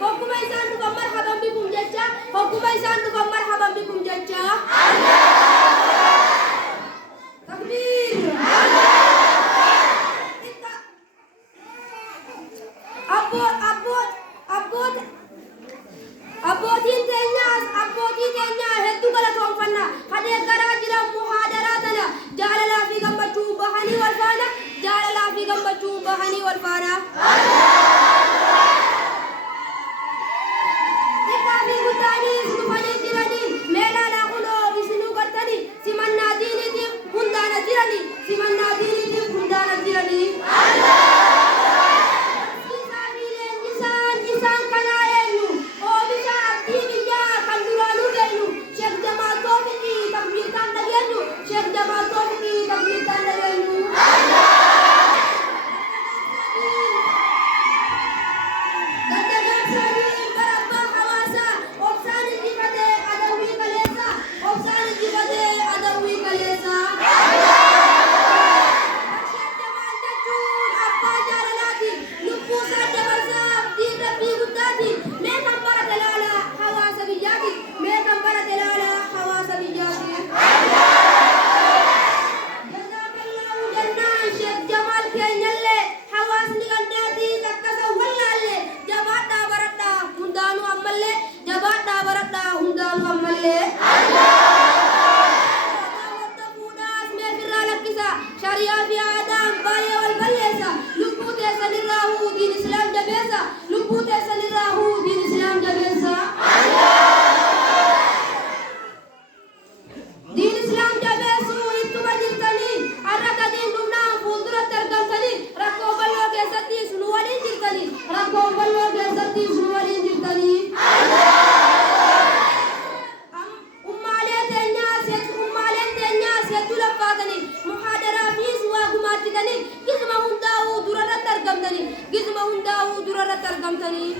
Hokuma isaan dhufa marhaban bikum jecha. Hokuma isaan dhufa marhaban bikum jecha. Takbir. Abbootiin teenya hedduu galatoomfanna. Hadee garaa jiran muhaadaraatana jaalalaa fi gammachuu bahanii wal faana. Jaalalaa fi gammachuu bahanii wal faana. Xiqqaa fi guddaanis dhufanii jiranii meelaalaa kunoo isinuu galtanii simannaa diiniitiif hundaana jiranii. Simannaa diiniitiif hundaana jiranii. Isaan kanaa eenyu oomisha abdii biyyaa kan duraanuu geenyu Sheekh Jamaal Toofiqii takbiirtaan dhageenyu Sheekh Jamaal Toofiqii takbiirtaan dhageenyu. Gaddagaabsaanii barabbaa hawaasaa obsaan injifatee adawwii kaleessa obsaan injifatee adawwii kaleessa. Sheekh Jamaal jechuun abbaa jaalalaati lubbuusaa dabarsaaf diinta fi guddaati mee kan barate laala hawaasa biyyaati mee kan barate laala hawaasa biyyaati. Jazaakallahu jannaan Sheekh Jamaal keenyallee hawaasni gandaatii takkasa wallaallee jabaadhaa baradhaa hundaanuu ammallee jabaadhaa baradhaa hundaanuu ammallee. Fuudhaas meefirraa lakkisa shariyaa fi aadaan baay'ee wal balleessa lubbuu teessanirraa huu diin islaam jabeessa lubbuu teessanirraa huu diin islaam jabeessa. Diin islaam jabeessuu ittuma jirtanii har'a gadiin dhumnaan fuulduratti argamtanii rakkoo bal'oo keessattis nu waliin jirtanii rakkoo bal'oo keessattis nu waliin jirtanii. Ummaaleen teenyaas hedduu laffaatanii muhaadaraa fi waa gumaachitanii gizma hundaa'uu durarratti argamtanii gizma hundaa'uu durarratti argamtanii.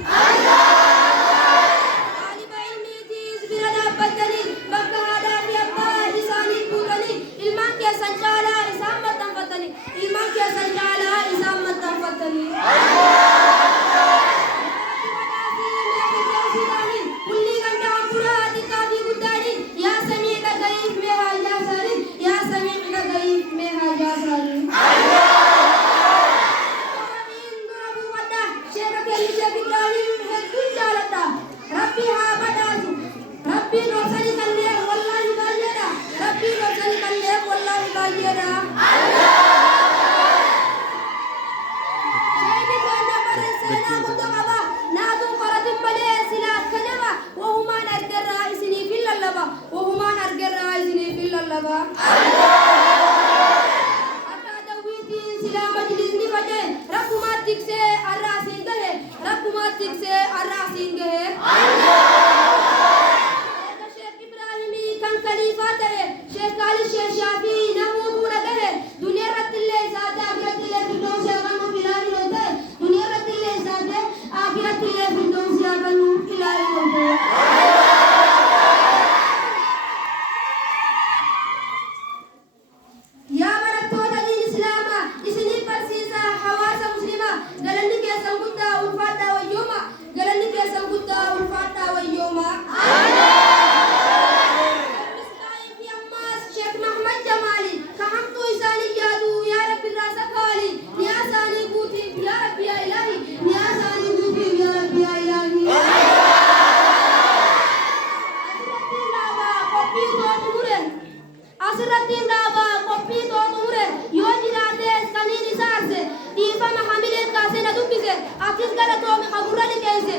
Taaliba ilmiitiis bira dhaabbattanii bakka haadhaa fi abbaa isaanii fuutanii ilmaan keessan caalaa isaan maxxanfattanii ilmaan keessan caalaa isaan maxxanfattanii. Kulli gandaan buraa xiqqaa fi guddaanii yaa samii dhaga'iif mee haajaa isaanii yaa samii dhaga'iif mee haajaa isaanii. Sheekha keenya Sheekh Ibraahim hedduu jaaladha. Rabbii haa badhaasu. Rabbiin obsanii kanneen wallaahi baay'eedha. Rabbiin obsanii kanneen wallaahi baay'eedha. Sheekhi keenya barreesseenaa guddaa qaba. Naatuun qoratin malee silaa akka nama wahumaan argerraa isiniif hin lallaba. Wahumaan argerraa isiniif hin lallaba. Akka adawwiitiin silaa majlisni fadhee rakkumaat tiksee har'a asiin gahe rakkumaat tiksee har'a asiin gahe. Sheekh Ibraahimii kan kaliifaa ta'e Sheekh Kaalid Sheekh Shaafii namuu fuudha gahe duniyaa irratti illee isaatee akiratti illee firdoomsii haqannuuf ilaalii yoo ta'e duniyaa irratti illee isaatee akiratti illee firdoomsii haqannuuf ilaalii yoo ta'e. Yaa barattoota diin islaamaa isiniif barsiisaa hawaasa muslimaa galanni keessan guddaa ulfaadhaa wayyooma galanni keessan guddaa ulfaadhaa wayyooma. Misbaahii fi ammaas Sheekh Mahmad Jamaali ka hamtuu isaanii yaadu yaa Rabbi irraa sakaali niyaa isaanii guutiif yaa Rabbi yaa Ilaahi niyaa isaanii guutiif yaa Rabbi yaa Ilaahi. Asirratti dhaabaa qophii xumure yoo jiraates kaniin isaarse dhiifama hamileen kaasee na dubbise atis galatoomi qaburra liqeesse